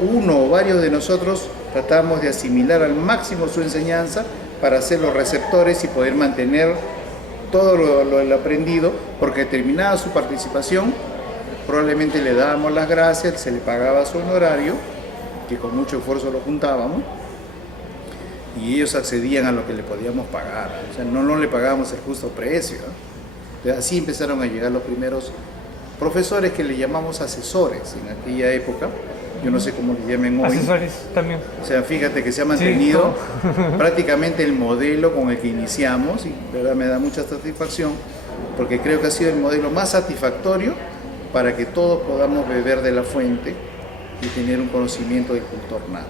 Uno o varios de nosotros tratamos de asimilar al máximo su enseñanza para ser los receptores y poder mantener todo lo aprendido, porque terminada su participación probablemente le dábamos las gracias, se le pagaba su honorario, que con mucho esfuerzo lo juntábamos, y ellos accedían a lo que le podíamos pagar, o sea, no le pagábamos el justo precio, ¿no? Entonces, así empezaron a llegar los primeros profesores que le llamamos asesores en aquella época. Yo no sé cómo le llamen hoy. Asesores también. O sea, fíjate que se ha mantenido sí, prácticamente el modelo con el que iniciamos y de verdad me da mucha satisfacción porque creo que ha sido el modelo más satisfactorio para que todos podamos beber de la fuente y tener un conocimiento del cultor nato.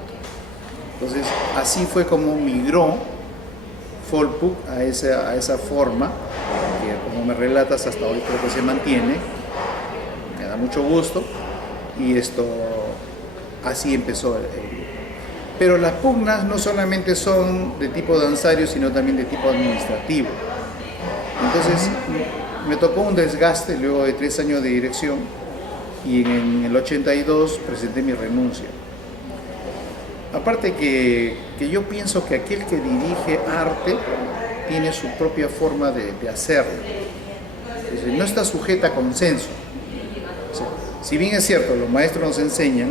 Entonces, así fue como migró Folkbook a esa forma que, como me relatas, hasta hoy creo que se mantiene. Me da mucho gusto y así empezó. Pero las pugnas no solamente son de tipo danzario, sino también de tipo administrativo. Entonces me tocó un desgaste luego de 3 años de dirección y en el 82 presenté mi renuncia. Aparte que yo pienso que aquel que dirige arte tiene su propia forma de hacerlo. Entonces, no está sujeta a consenso. O sea, si bien es cierto, los maestros nos enseñan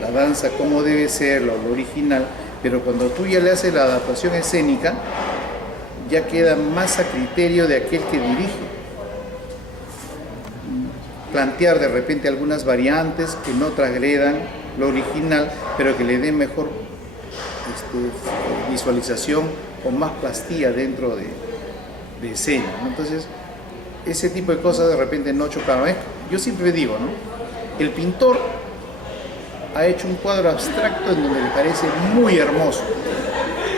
la danza como debe ser, lo original, pero cuando tú ya le haces la adaptación escénica, ya queda más a criterio de aquel que dirige. Plantear de repente algunas variantes que no transgredan lo original, pero que le den mejor visualización o más plastía dentro de escena, ¿no? Entonces, ese tipo de cosas de repente no chocaban. Yo siempre digo, ¿no? El pintor ha hecho un cuadro abstracto en donde le parece muy hermoso.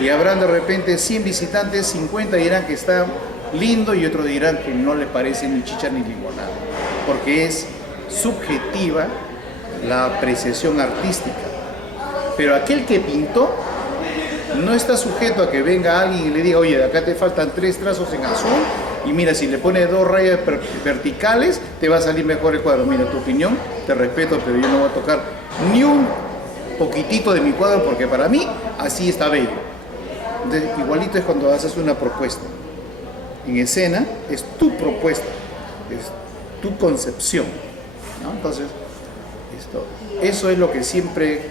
Y habrán de repente 100 visitantes, 50 dirán que está lindo y otros dirán que no le parece ni chicha ni limonada. Porque es subjetiva la apreciación artística. Pero aquel que pintó no está sujeto a que venga alguien y le diga, oye, de acá te faltan 3 trazos en azul y mira, si le pones 2 rayas verticales te va a salir mejor el cuadro. Mira, tu opinión, te respeto, pero yo no voy a tocar ni un poquitito de mi cuadro porque para mí así está bello. Entonces, igualito es cuando haces una propuesta. En escena es tu propuesta, es tu concepción, ¿no? Entonces, eso es lo que siempre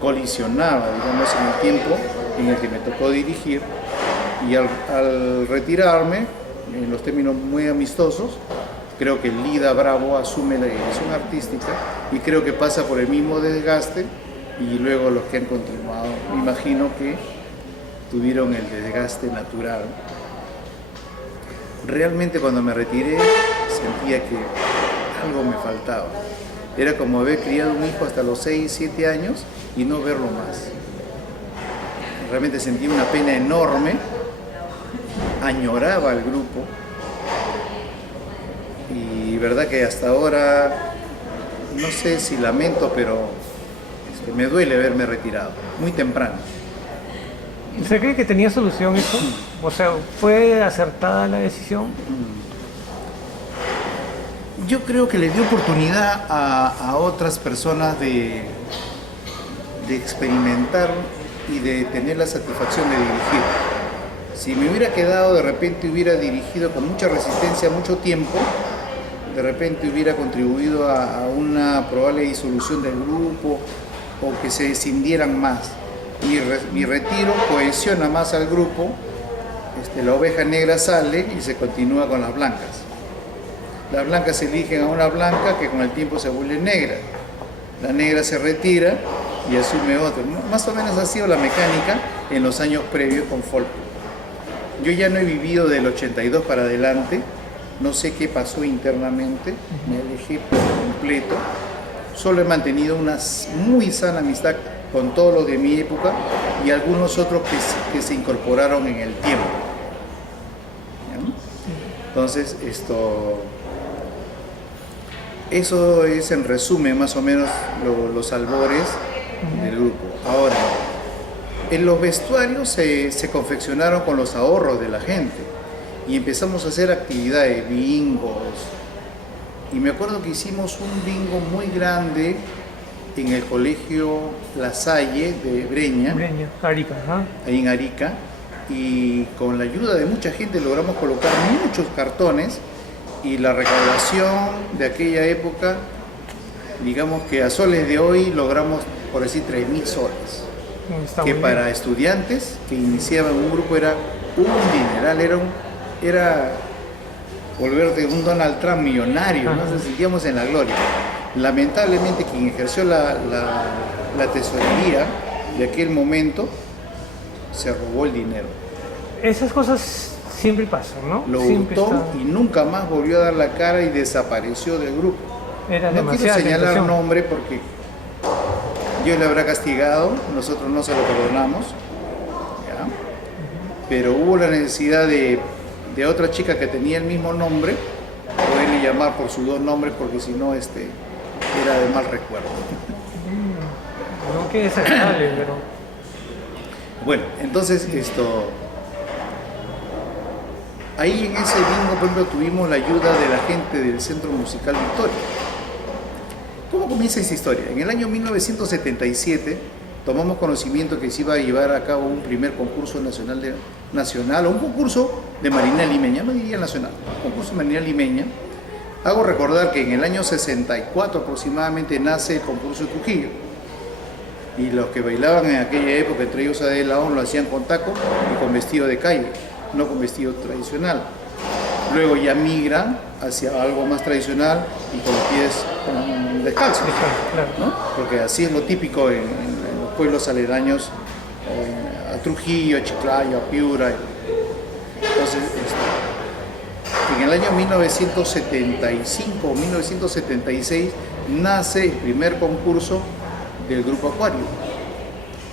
colisionaba, digamos, en el tiempo en el que me tocó dirigir, y al retirarme, en los términos muy amistosos, creo que Lida Bravo asume la dirección artística y creo que pasa por el mismo desgaste y luego los que han continuado, me imagino que tuvieron el desgaste natural. Realmente cuando me retiré sentía que algo me faltaba. Era como haber criado un hijo hasta los 6, 7 años y no verlo más. Realmente sentí una pena enorme, añoraba al grupo y verdad que hasta ahora, no sé si lamento, pero me duele haberme retirado, muy temprano. ¿Se cree que tenía solución eso? O sea, ¿fue acertada la decisión? Yo creo que le dio oportunidad a otras personas de experimentar y de tener la satisfacción de dirigir. Si me hubiera quedado, de repente hubiera dirigido con mucha resistencia mucho tiempo, de repente hubiera contribuido a una probable disolución del grupo o que se descindieran más. Mi retiro cohesiona más al grupo, la oveja negra sale y se continúa con las blancas. Las blancas eligen a una blanca que con el tiempo se vuelve negra. La negra se retira y asume otro. Más o menos ha sido la mecánica en los años previos con Folpo. Yo ya no he vivido del 82 para adelante, no sé qué pasó internamente, me alejé por completo. Solo he mantenido una muy sana amistad con todos los de mi época y algunos otros que se incorporaron en el tiempo. ¿Ya? Entonces, eso es en resumen más o menos los albores del grupo. Ahora, en los vestuarios se confeccionaron con los ahorros de la gente y empezamos a hacer actividades, bingos. Y me acuerdo que hicimos un bingo muy grande en el colegio La Salle de Breña, Arica, ¿ah? ahí en Arica, y con la ayuda de mucha gente logramos colocar muchos cartones y la recaudación de aquella época, digamos que a soles de hoy logramos, por decir, 3.000 soles. Está Que muy para bien. estudiantes que iniciaban un grupo era un dineral, era volverte un Donald Trump millonario, ¿no? Nos sentíamos en la gloria. Lamentablemente quien ejerció la tesorería de aquel momento se robó el dinero. Esas cosas siempre pasan, ¿no? Lo Siempre hurtó está- y nunca más volvió a dar la cara y desapareció del grupo. Era No quiero demasiada señalar tentación. nombre porque Dios le habrá castigado, nosotros no se lo perdonamos, ¿ya? Pero hubo la necesidad de otra chica que tenía el mismo nombre, poderle llamar por sus dos nombres porque si no era de mal recuerdo. No que desagradable, pero Bueno, entonces ahí en ese bingo, por ejemplo, tuvimos la ayuda de la gente del Centro Musical Victoria. ¿Cómo comienza esa historia? En el año 1977 tomamos conocimiento que se iba a llevar a cabo un primer concurso nacional o un concurso de marinera limeña, no diría nacional, un concurso de marinera limeña. Hago recordar que en el año 64 aproximadamente nace el concurso de Trujillo y los que bailaban en aquella época, entre ellos Adela On, lo hacían con taco y con vestido de calle, no con vestido tradicional. Luego ya migran hacia algo más tradicional y con los pies descalzos, claro. ¿no? Porque así es lo típico en los pueblos aledaños a Trujillo, a Chiclayo, a Piura. Entonces, en el año 1975 o 1976 nace el primer concurso del Grupo Acuario,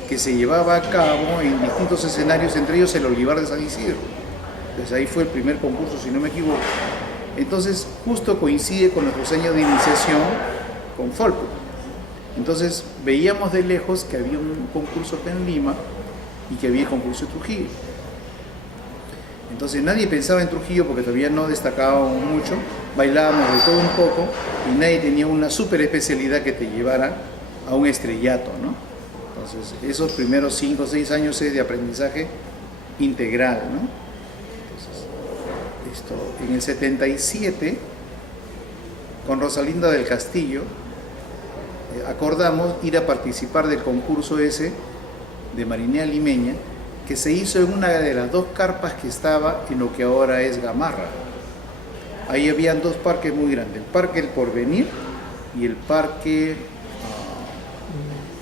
que se llevaba a cabo en distintos escenarios, entre ellos el Olivar de San Isidro. Entonces ahí fue el primer concurso, si no me equivoco. Entonces justo coincide con nuestros años de iniciación con Folpo. Entonces veíamos de lejos que había un concurso acá en Lima y que había el concurso de Trujillo. Entonces nadie pensaba en Trujillo porque todavía no destacábamos mucho, bailábamos de todo un poco y nadie tenía una super especialidad que te llevara a un estrellato, ¿no? Entonces esos primeros 5 o 6 años es de aprendizaje integral, ¿no? En el 77, con Rosalinda del Castillo, acordamos ir a participar del concurso ese de marinera limeña, que se hizo en una de las dos carpas que estaba en lo que ahora es Gamarra. Ahí habían dos parques muy grandes, el Parque El Porvenir y el Parque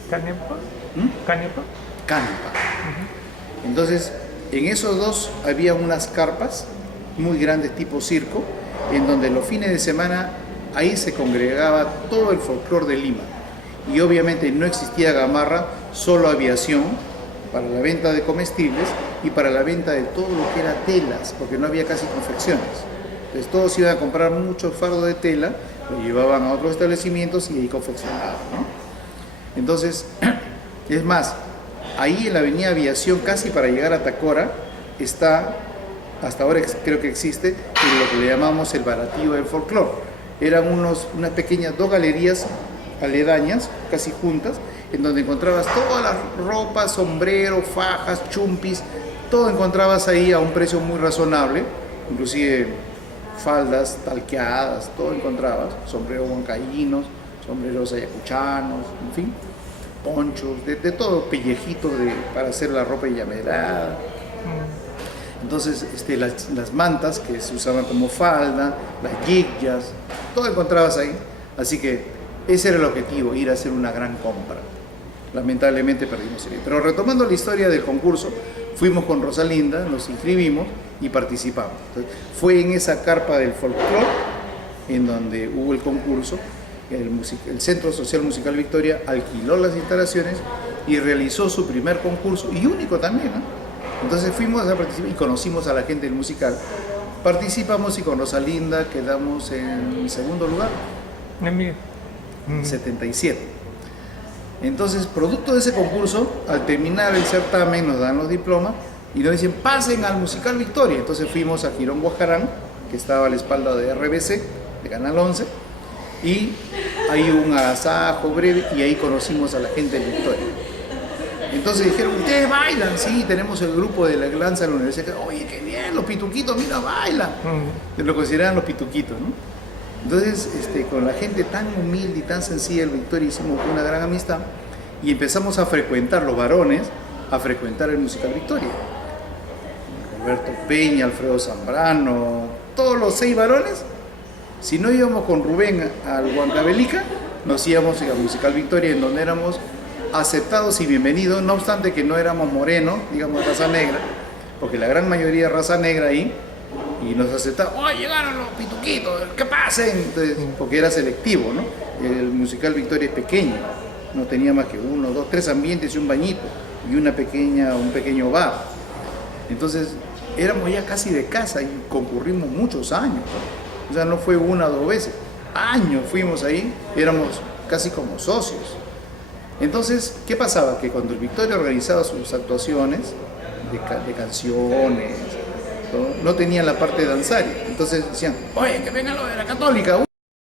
¿Canepa? ¿Mm? ¿Canepa? Campa. Entonces, en esos dos había unas carpas muy grandes tipo circo, en donde los fines de semana ahí se congregaba todo el folclore de Lima. Y obviamente no existía Gamarra, solo aviación para la venta de comestibles y para la venta de todo lo que era telas, porque no había casi confecciones. Entonces todos iban a comprar muchos fardos de tela, lo llevaban a otros establecimientos y ahí confeccionaban, ¿no? Entonces, es más, ahí en la avenida Aviación, casi para llegar a Tacora, está, hasta ahora creo que existe, en lo que le llamamos el Baratillo del Folclore. Eran unas pequeñas 2 galerías aledañas, casi juntas, en donde encontrabas todas las ropas, sombreros, fajas, chumpis, todo encontrabas ahí a un precio muy razonable, inclusive faldas talqueadas, todo encontrabas, sombreros huancaínos, sombreros ayacuchanos, en fin, ponchos, de todo, pellejitos para hacer la ropa llamerada. Entonces las mantas que se usaban como falda, las yicas, todo encontrabas ahí, así que ese era el objetivo, ir a hacer una gran compra. Lamentablemente perdimos el día. Pero retomando la historia del concurso, fuimos con Rosalinda, nos inscribimos y participamos. Entonces, fue en esa carpa del folclore en donde hubo el concurso. El Centro Social Musical Victoria alquiló las instalaciones y realizó su primer concurso, y único también, ¿no? Entonces fuimos a participar y conocimos a la gente del musical. Participamos y con Rosalinda quedamos en segundo lugar, 77. Entonces, producto de ese concurso, al terminar el certamen nos dan los diplomas y nos dicen pasen al Musical Victoria. Entonces fuimos a Girón Huascarán, que estaba a la espalda de RBC, de Canal 11, y hay un agasajo breve y ahí conocimos a la gente de Victoria. Entonces dijeron, ¿ustedes bailan? Sí, tenemos el grupo de la danza de la universidad. Oye, qué bien, los pituquitos, mira, bailan. Lo consideraban los pituquitos, ¿no? Entonces, con la gente tan humilde y tan sencilla del Victoria hicimos una gran amistad y empezamos a frecuentar, los varones, a frecuentar el Musical Victoria. Roberto Peña, Alfredo Zambrano, todos los 6 varones. Si no íbamos con Rubén al Huancavelica, nos íbamos al Musical Victoria, en donde éramos aceptados y bienvenidos, no obstante que no éramos morenos, digamos raza negra, porque la gran mayoría es raza negra ahí, y nos aceptaban, ¡oh, llegaron los pituquitos, que pasen! Entonces, porque era selectivo, ¿no? El Musical Victoria es pequeño, no tenía más que 1, 2, 3 ambientes y un bañito, y un pequeño bar. Entonces, éramos ya casi de casa y concurrimos muchos años, ¿no? O sea, no fue 1 o 2 veces, años fuimos ahí, éramos casi como socios. Entonces, ¿qué pasaba? Que cuando el Victoria organizaba sus actuaciones de canciones, no tenían la parte danzaria. Entonces decían, oye, que vengan los de la Católica.